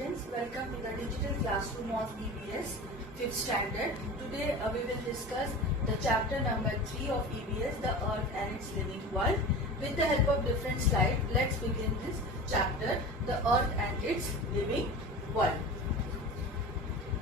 students, welcome to the digital classroom of EBS 5th standard. Today we will discuss the chapter number 3 of EBS, the earth and its living world. With the help of different slides, let's begin this chapter, the earth and its living world.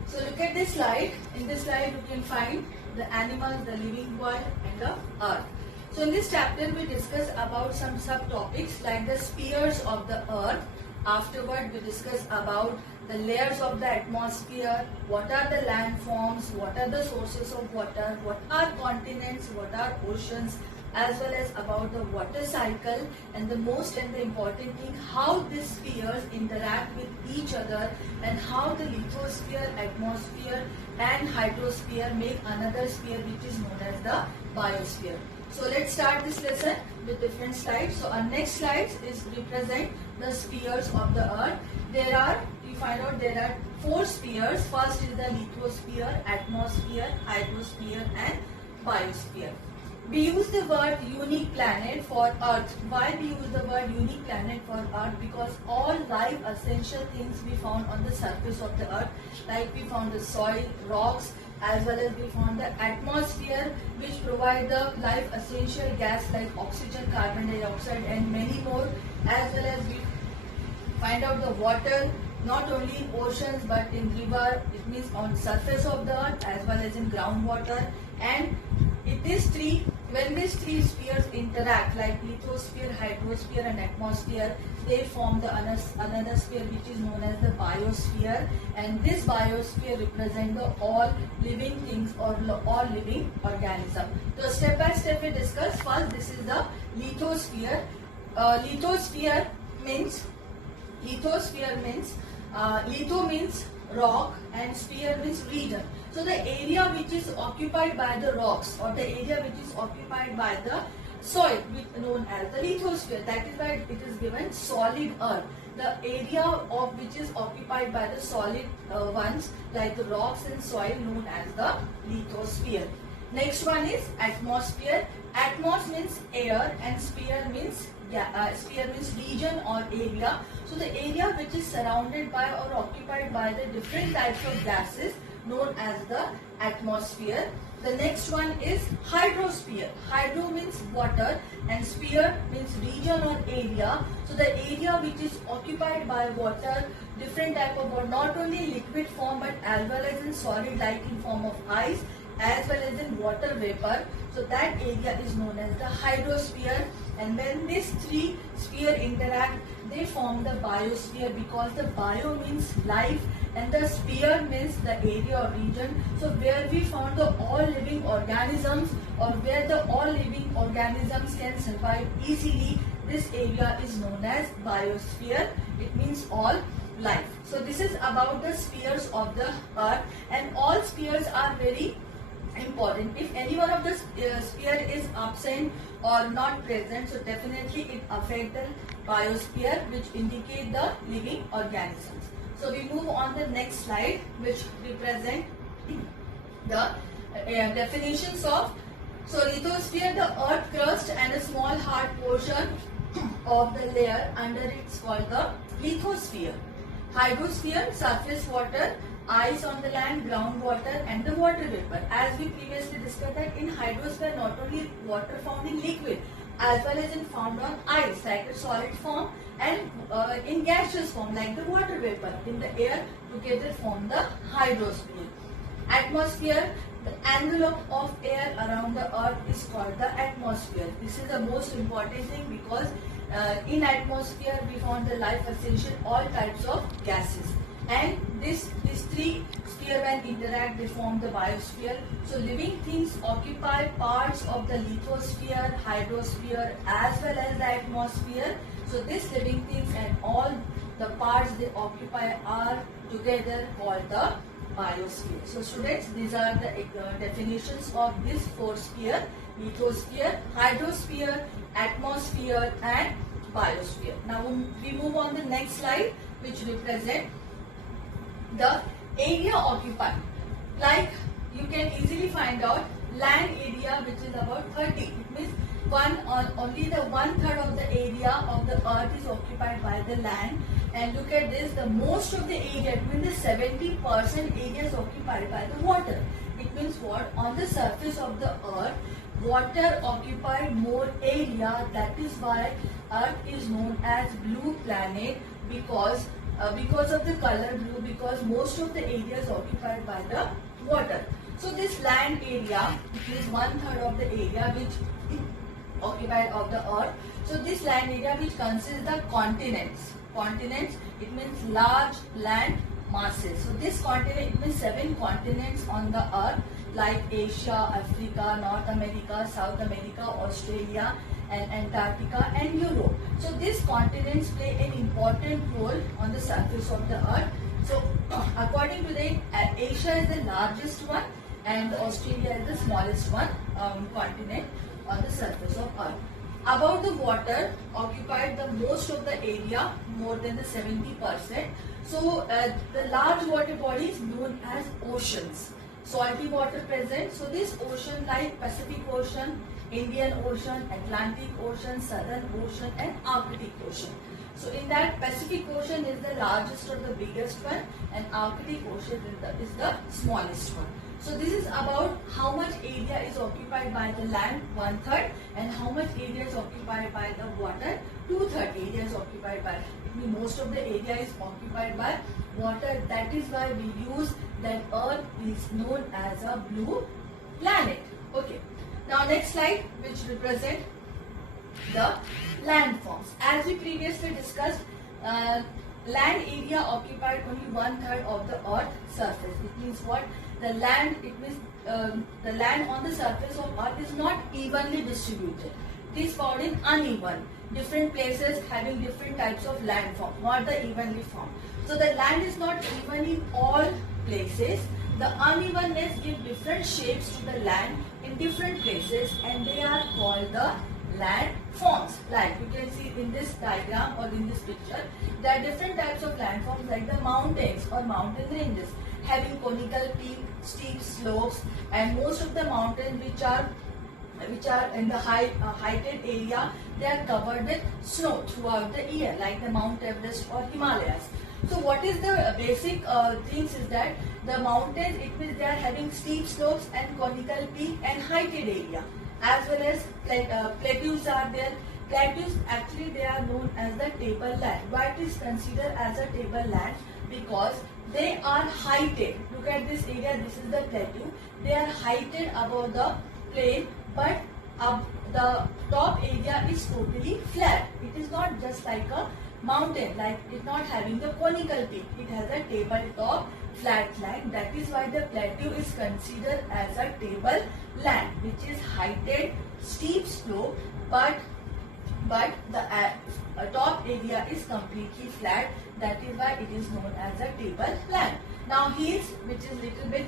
So look at this slide. In this slide you can find the animals, the living world and the earth. So in this chapter we discuss about some subtopics like the spheres of the earth. Afterward we discuss about the layers of the atmosphere, what are the landforms, what are the sources of water, what are continents, what are oceans, as well as about the water cycle, and the most and the important thing, how these spheres interact with each other and how the lithosphere, atmosphere and hydrosphere make another sphere which is known as the biosphere. So let's start this lesson with different slides. So our next slides is represent the spheres of the earth. There are 4 spheres. First is the lithosphere, atmosphere, hydrosphere and biosphere. We use the word unique planet for earth. Why we use the word unique planet for earth? Because all life essential things we found on the surface of the earth, like we found the soil, rocks, as well as we found the atmosphere which provide the life essential gas like oxygen, carbon dioxide and many more, as well as we find out the water not only in oceans but in river, it means on surface of the earth as well as in groundwater. And when these three spheres interact like lithosphere, hydrosphere and atmosphere, they form the another sphere which is known as the biosphere, and this biosphere represents the all living things or all living organisms. So step by step we discuss. First, this is the lithosphere. Lithosphere means litho means rock and sphere means region. So the area which is occupied by the rocks or the area which is occupied by the soil known as the lithosphere. That is why it is given solid earth. The area of which is occupied by the solid ones like the rocks and soil known as the lithosphere. Next one is atmosphere. Atmos means air and sphere means region or area. So the area which is surrounded by or occupied by the different types of gases known as the atmosphere. The next one is hydrosphere. Hydro means water and sphere means region or area. So the area which is occupied by water, different type of water, not only liquid form but as well as in solid like in form of ice as well as in water vapor. So that area is known as the hydrosphere. And when these three spheres interact, they form the biosphere, because the bio means life and the sphere means the area or region. So where we found the all living organisms or where the all living organisms can survive easily, this area is known as biosphere. It means all life. So this is about the spheres of the earth, and all spheres are very important. If any one of the sphere is absent or not present, so definitely it affects the biosphere, which indicate the living organisms. So we move on the next slide, which represent the definitions of. So lithosphere, the earth crust and a small hard portion of the layer under it is called the lithosphere. Hydrosphere, surface water, ice on the land, groundwater and the water vapor. As we previously discussed that in hydrosphere not only water found in liquid as well as in found on ice like a solid form and in gaseous form like the water vapor in the air together form the hydrosphere. Atmosphere, the envelope of air around the earth is called the atmosphere. This is the most important thing because in atmosphere we found the life essential all types of gases. And these three spheres when interact, they form the biosphere. So living things occupy parts of the lithosphere, hydrosphere as well as the atmosphere. So these living things and all the parts they occupy are together called the biosphere. So students, these are the definitions of these 4 spheres: lithosphere, hydrosphere, atmosphere and biosphere. Now we move on the next slide, which represent the area occupied. Like you can easily find out land area which is about 30. It means only the 1/3 of the area of the earth is occupied by the land. And look at this, the most of the area, it means the 70% area is occupied by the water. It means what? On the surface of the earth, water occupied more area. That is why earth is known as blue planet, because of the color blue, because most of the area is occupied by the water. So this land area, it is 1/3 of the area which occupied of the earth. So this land area which consists the continents. Continents, it means large land masses. So this continent, it means 7 continents on the earth, like Asia, Africa, North America, South America, Australia, and Antarctica, and Europe. So these continents play an important role on the surface of the earth. So according to that, Asia is the largest one and Australia is the smallest one continent on the surface of earth. About the water, occupied the most of the area, more than the 70%. So the large water bodies known as oceans. Salty water present. So this ocean like Pacific Ocean, Indian Ocean, Atlantic Ocean, Southern Ocean, and Arctic Ocean. So in that, Pacific Ocean is the largest or the biggest one, and Arctic Ocean is the smallest one. So this is about how much area is occupied by the land, 1/3, and how much area is occupied by the water, 2/3 area is occupied by. It means most of the area is occupied by water. That is why we use that Earth is known as a blue planet. Okay. Now next slide, which represent the landforms. As we previously discussed, land area occupied only 1/3 of the earth surface. It means what? The land, it means the land on the surface of earth is not evenly distributed. It is found in uneven. Different places having different types of landform, not the evenly formed. So the land is not even in all places. The unevenness gives different shapes to the land in different places, and they are called the landforms. Like you can see in this diagram or in this picture, there are different types of landforms like the mountains or mountain ranges having conical peak, steep slopes, and most of the mountains which are in the heighted area, they are covered with snow throughout the year, like the Mount Everest or Himalayas. So what is the basic things is that the mountains, it means they are having steep slopes and conical peak and heighted area, as well as plateaus are there. Plateaus, actually they are known as the tableland. Why it is considered as a tableland? Because they are heighted. Look at this area, this is the plateau. They are heighted above the plain, but the top area is totally flat. It is not just like a mountain, like it's not having the conical peak. It has a tabletop flat land. That is why the plateau is considered as a tableland, which is heighted, steep slope, but the top area is completely flat. That is why it is known as a tableland. Now hills, which is little bit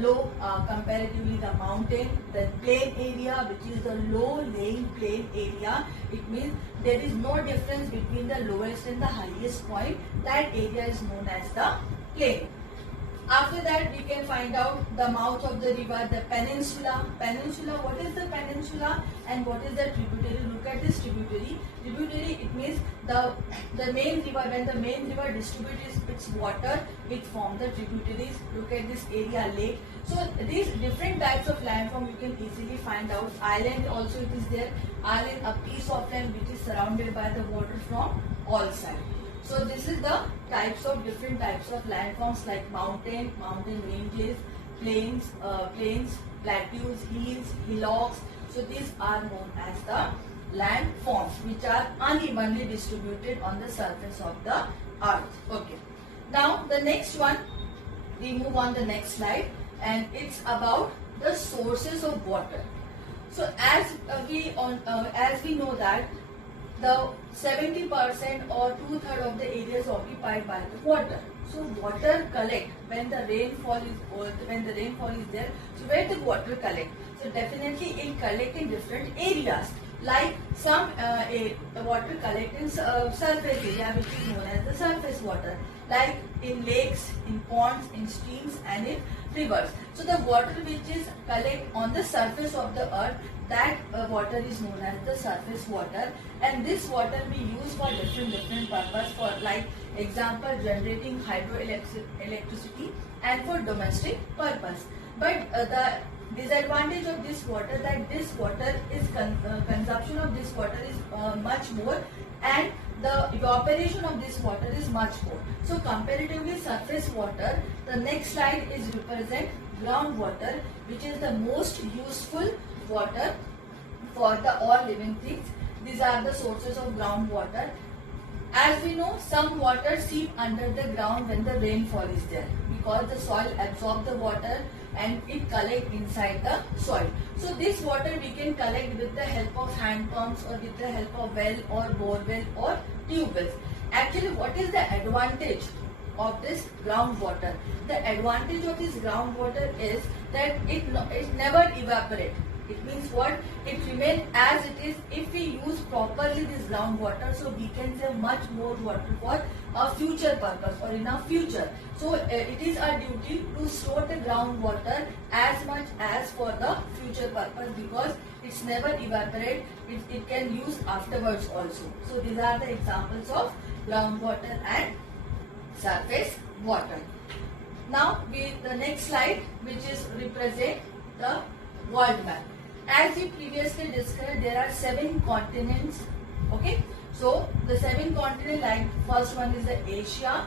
low comparatively the mountain, the plain area, which is the low lying plain area. It means there is no difference between the lowest and the highest point. That area is known as the plain. After that, we can find out the mouth of the river, the peninsula. Peninsula, what is the peninsula and what is the tributary? Look at this tributary. Tributary, it means the main river, when the main river distributes its water, which form the tributaries. Look at this area, lake. So these different types of landform you can easily find out. Island also it is there. Island, a piece of land which is surrounded by the water from all sides. So this is the different types of landforms like mountain ranges, plains, plateaus, hills, hillocks. So these are known as the landforms, which are unevenly distributed on the surface of the earth. Okay. Now the next one, we move on the next slide, and it's about the sources of water. So as we know that the 70% or 2/3 of the area is occupied by the water. So water collect when the rainfall is there. So where the water collect? So definitely it collect in different areas. Like some water collect in surface area, which is known as the surface water. like in lakes, in ponds, in streams and in rivers. So the water which is collect on the surface of the earth, that water is known as the surface water, and this water we use for different purpose, for like example generating hydroelectricity and for domestic purpose. But the disadvantage of this water, that this water is consumption of this water is much more, and the evaporation of this water is much more. So comparatively surface water, the next slide is represent groundwater, which is the most useful water for the all living things. These are the sources of groundwater. As we know, some water seep under the ground when the rainfall is there, because the soil absorbs the water and it collects inside the soil. So this water we can collect with the help of hand pumps or with the help of well or borewell or tube wells. Actually, what is the advantage of this groundwater? The advantage of this groundwater is that it never evaporates. It means what? It remains as it is if we use properly this groundwater, so we can save much more water for a future purpose or in our future. So it is our duty to store the groundwater as much as for the future purpose, because it's never evaporate. It can use afterwards also. So these are the examples of groundwater and surface water. Now the next slide, which is represent the world map. As we previously discussed, there are 7 continents. Okay, so the 7 continents, like first one is the Asia,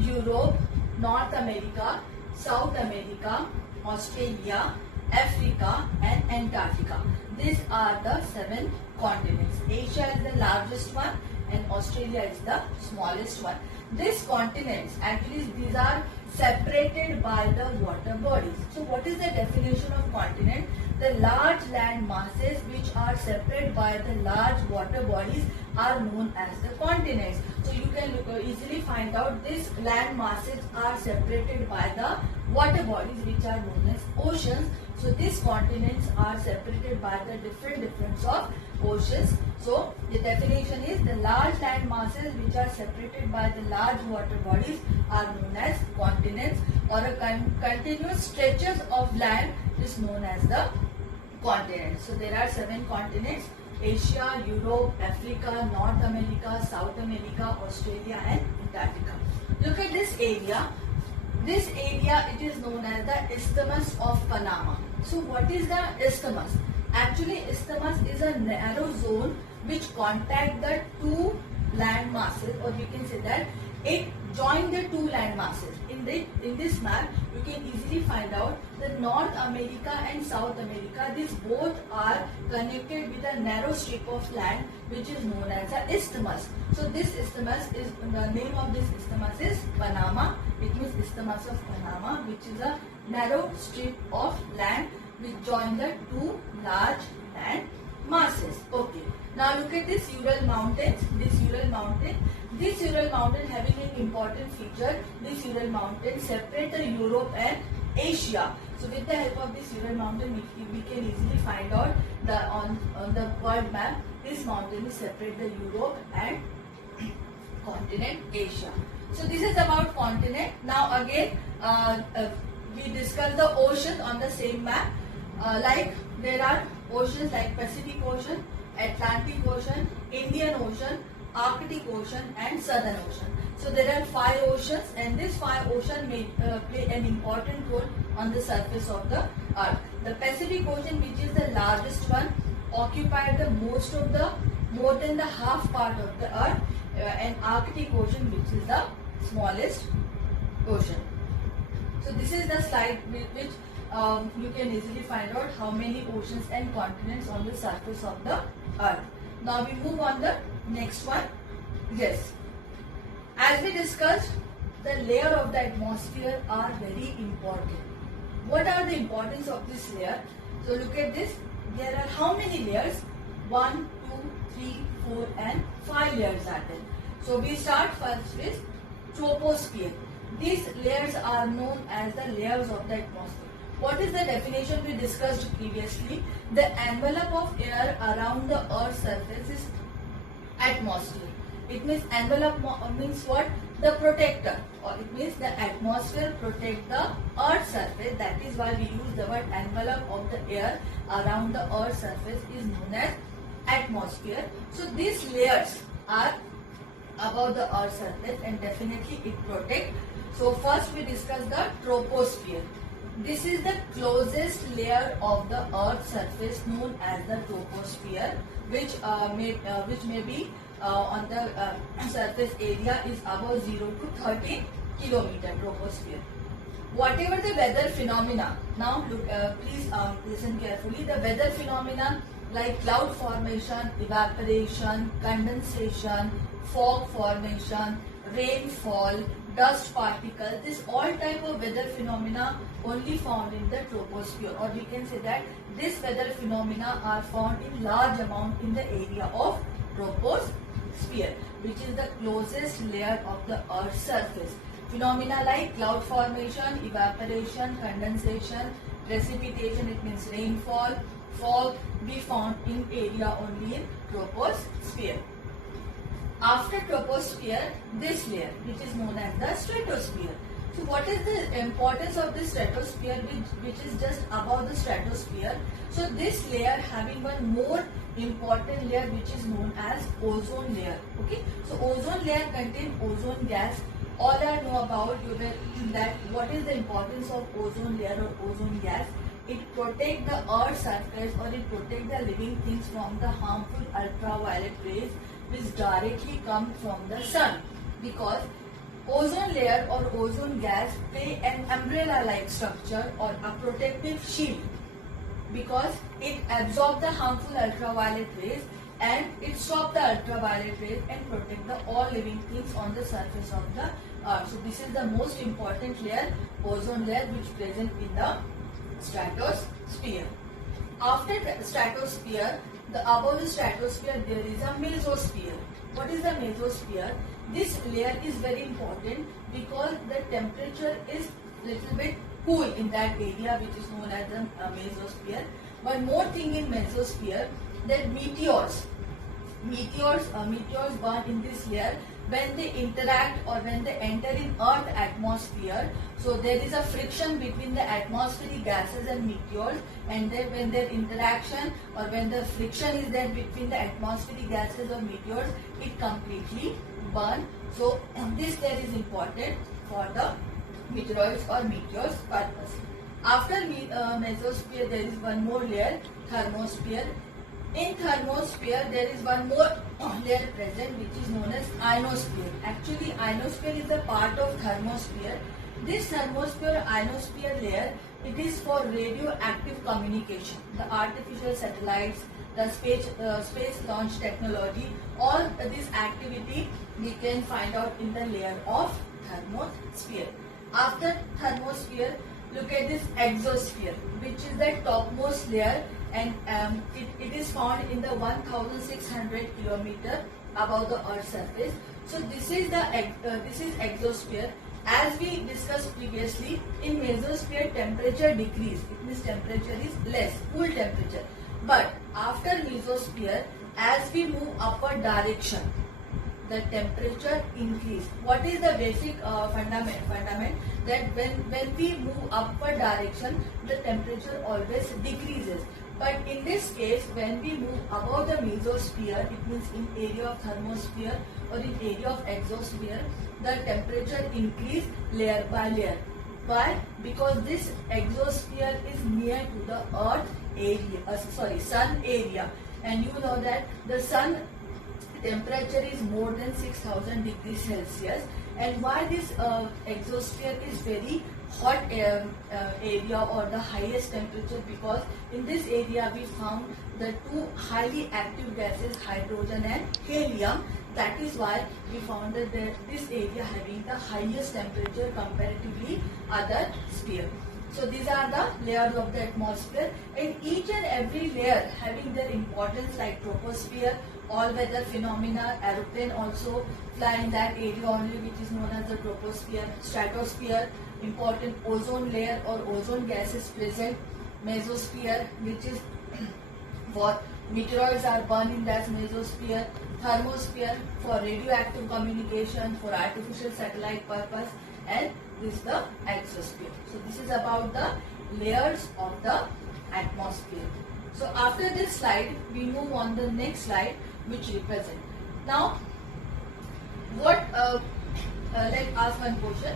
Europe, North America, South America, Australia, Africa and Antarctica. These are the 7 continents. Asia is the largest one and Australia is the smallest one. These continents, actually these are separated by the water bodies. So what is the definition of continent? The large land masses which are separated by the large water bodies are known as the continents. So you can easily find out these land masses are separated by the water bodies which are known as oceans. So these continents are separated by the different of oceans. So the definition is the large land masses which are separated by the large water bodies are known as continents, or a continuous stretches of land is known as the continents. So there are 7 continents: Asia, Europe, Africa, North America, South America, Australia and Antarctica. Look at this area. This area, it is known as the Isthmus of Panama. So what is the isthmus? Actually, isthmus is a narrow zone which contact the 2 land masses, or we can say that it join the 2 land masses. In this map, you can easily find out that North America and South America, these both are connected with a narrow strip of land which is known as a isthmus. So this isthmus is, the name of this isthmus is Panama. It means Isthmus of Panama, which is a narrow strip of land which join the 2 large land masses. Okay. Now look at this Ural Mountains. This Ural Mountain having an important feature. This Ural Mountain separate the Europe and Asia. So with the help of this Ural Mountain, we can easily find out on the world map, this mountain is separate the Europe and continent Asia. So this is about continent. Now again, we discuss the ocean on the same map. Like there are oceans like Pacific Ocean, Atlantic Ocean, Indian Ocean, Arctic Ocean and Southern Ocean. So there are 5 oceans, and these 5 oceans may play an important role on the surface of the earth. The Pacific Ocean, which is the largest one, occupied the more than the half part of the earth, and Arctic Ocean, which is the smallest ocean. So this is the slide with which you can easily find out how many oceans and continents on the surface of the earth. Now we move on the next one. Yes. As we discussed, the layer of the atmosphere are very important. What are the importance of this layer? So look at this. There are how many layers? 1, 2, 3, 4 and 5 layers are there. So we start first with troposphere. These layers are known as the layers of the atmosphere. What is the definition we discussed previously? The envelope of air around the Earth's surface is atmosphere. It means envelope means what? the protector, or it means the atmosphere protect the earth's surface. That is why we use the word envelope of the air around the earth's surface is known as atmosphere. So these layers are above the earth's surface and definitely it protect. So first we discuss the troposphere. This is the closest layer of the earth's surface known as the troposphere, which may be on the surface area is above 0 to 13 kilometer troposphere. Whatever the weather phenomena, now look, please listen carefully. The weather phenomena like cloud formation, evaporation, condensation, fog formation, rainfall, dust particles, this all type of weather phenomena only found in the troposphere, or we can say that this weather phenomena are found in large amount in the area of troposphere, which is the closest layer of the earth's surface. Phenomena like cloud formation, evaporation, condensation, precipitation, it means rainfall, fog, be found in area only in troposphere. After troposphere, this layer, which is known as the stratosphere. So what is the importance of this stratosphere, which is just above the stratosphere? So this layer having one more important layer, which is known as ozone layer. Okay, so ozone layer contains ozone gas. All I know about you that what is the importance of ozone layer or ozone gas? It protects the earth's surface, or it protects the living things from the harmful ultraviolet rays which directly come from the sun, because ozone layer or ozone gas play an umbrella-like structure or a protective shield, because it absorbs the harmful ultraviolet rays and it stops the ultraviolet rays and protect the all living things on the surface of the earth. So this is the most important layer, ozone layer, which present in the stratosphere. After the stratosphere, above the stratosphere there is a mesosphere. What is the mesosphere? This layer is very important because the temperature is little bit cool in that area, which is known as the mesosphere. One more thing in mesosphere, that meteors burn in this layer when they interact or when they enter in earth atmosphere. So there is a friction between the atmospheric gases and meteors, and then when their interaction or when the friction is there between the atmospheric gases or meteors, it completely burn. So this layer is important for the meteoroids or meteors purpose. After mesosphere there is one more layer, thermosphere. In thermosphere there is one more layer present, which is known as ionosphere. Actually ionosphere is a part of thermosphere. This thermosphere ionosphere layer, it is for radioactive communication. The artificial satellites, the space launch technology, all this activity we can find out in the layer of thermosphere. After thermosphere, look at this exosphere, which is the topmost layer, and it is found in the 1600 kilometer above the earth's surface. So this is exosphere. As we discussed previously, in mesosphere temperature decrease, it means temperature is less, cool temperature. But after mesosphere, as we move upward direction, the temperature increase. What is the basic fundament? That when we move upward direction, the temperature always decreases. But in this case, when we move above the mesosphere, it means in area of thermosphere or in area of exosphere, the temperature increase layer by layer. Why? Because this exosphere is near to the earth area, sun area, and you know that the sun temperature is more than 6000 degrees Celsius. And why this exosphere is very hot area or the highest temperature? Because in this area we found the two highly active gases, hydrogen and helium. That is why we found that this area having the highest temperature comparatively other sphere. So these are the layers of the atmosphere, and each and every layer having their importance, like troposphere, all weather phenomena, aeroplane also fly in that area only, which is known as the troposphere. Stratosphere, important ozone layer or ozone gas is present. Mesosphere, which is for Meteoroids are burned in that mesosphere. Thermosphere for radioactive communication, for artificial satellite purpose, and this is the exosphere. So this is about the layers of the atmosphere. So after this slide, we move on the next slide, which represent. Now, let's ask one question.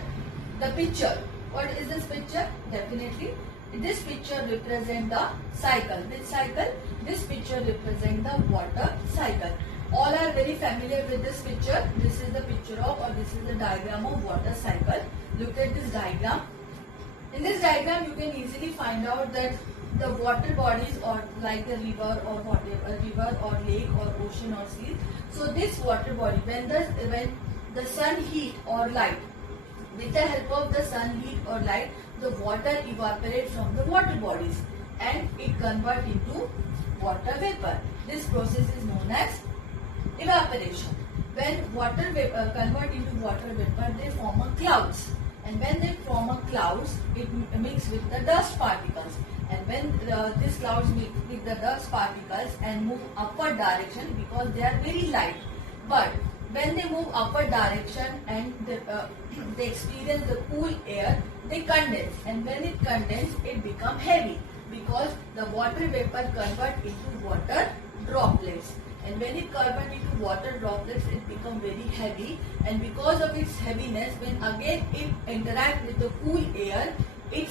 The picture. What is this picture? Definitely, this picture represent the cycle. Which cycle? This picture represent the water cycle. All are very familiar with this picture. This is the picture of, or this is the diagram of water cycle. Look at this diagram. In this diagram, you can easily find out that the water bodies, or like the river or whatever, river or lake or ocean or sea. So this water body, when the sun heat or light, with the help of the sun heat or light, the water evaporates from the water bodies and it converts into water vapor. This process is known as evaporation. When water vapor convert into water vapor, they form a clouds. And when they form a clouds, it mix with the dust particles. And when these clouds mix with the dust particles and move upward direction, because they are very light. But when they move upward direction and they experience the cool air, they condense. And when it condense, it become heavy, because the water vapor convert into water droplets. And when it convert into water droplets, it become very heavy. And because of its heaviness, when again it interact with the cool air, it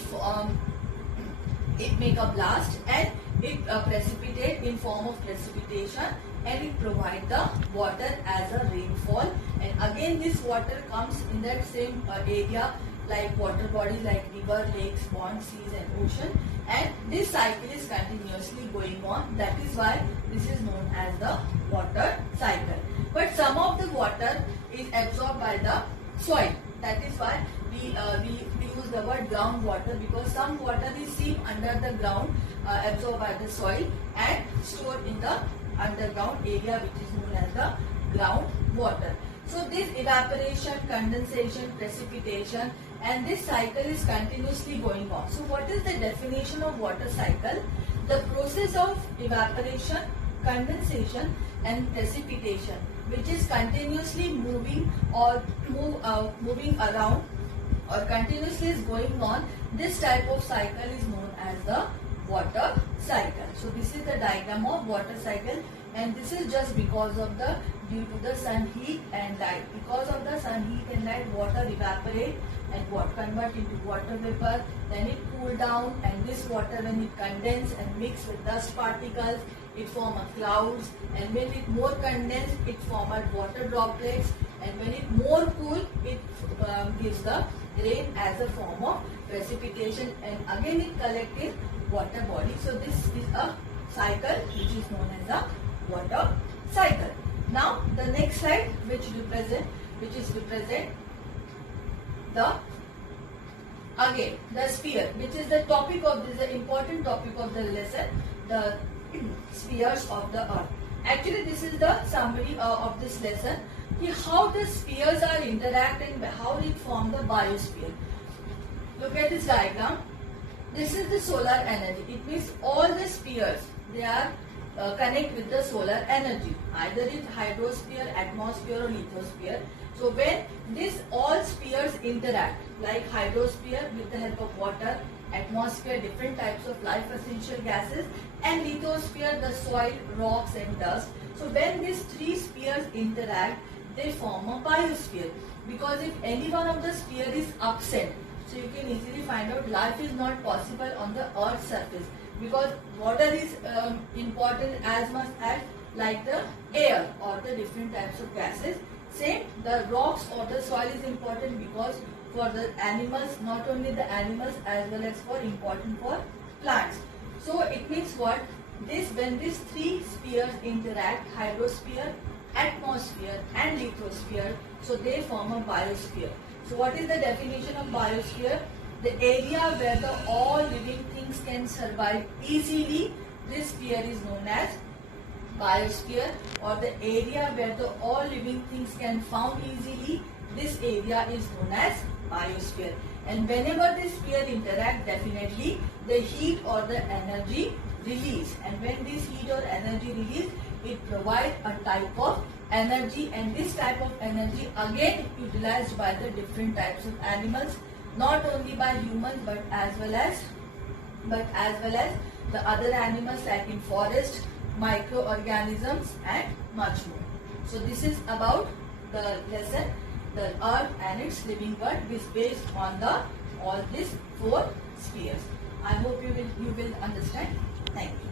make a blast and it precipitate in form of precipitation, and it provide the water as a rainfall. And again this water comes in that same area, like water bodies like river, lakes, ponds, seas and ocean, and this cycle is continuously going on. That is why this is known as the water cycle. But some of the water is absorbed by the soil. That is why we use the word groundwater, because some water is seen under the ground, absorbed by the soil and stored in the underground area, which is known as the groundwater. So this evaporation, condensation, precipitation, and this cycle is continuously going on. So what is the definition of water cycle? The process of evaporation, condensation and precipitation, which is continuously moving or moving around, or continuously is going on. This type of cycle is known as the water cycle. So this is the diagram of water cycle, and this is just because of the due to the sun heat and light. Because of the sun heat and light, water evaporate and what convert into water vapor, then it cool down, and this water, when it condense and mix with dust particles, it form a clouds, and when it more condense, it form a water droplets, and when it more cool, it gives the rain as a form of precipitation, and again it collect in water body. So this is a cycle which is known as a water cycle. Now the next slide, which represent the sphere, which is the topic of this, the important topic of the lesson, the spheres of the earth. Actually, this is the summary of this lesson. How the spheres are interact and how it form the biosphere. Look at this diagram. This is the solar energy. It means all the spheres, they are connect with the solar energy. Either it's hydrosphere, atmosphere or lithosphere. So when these all spheres interact, like hydrosphere with the help of water, atmosphere, different types of life essential gases, and lithosphere, the soil, rocks and dust. So when these three spheres interact, they form a biosphere. Because if any one of the sphere is absent, so you can easily find out life is not possible on the earth's surface, because water is important as much as like the air or the different types of gases. Same, the rocks or the soil is important because for the animals, not only the animals as well as for important for plants. So it means what? When these three spheres interact, hydrosphere, atmosphere and lithosphere, so they form a biosphere. So what is the definition of biosphere? The area where the all living things can survive easily. This sphere is known as biosphere, or the area where the all living things can found easily. This area is known as biosphere. and whenever the sphere interact, definitely the heat or the energy release, and when this heat or energy release, it provides a type of energy, and this type of energy again utilized by the different types of animals, not only by humans but as well as the other animals like in forest, microorganisms and much more. So this is about the lesson, the earth and its living world, is based on the all these 4 spheres. I hope you will understand. Thank you.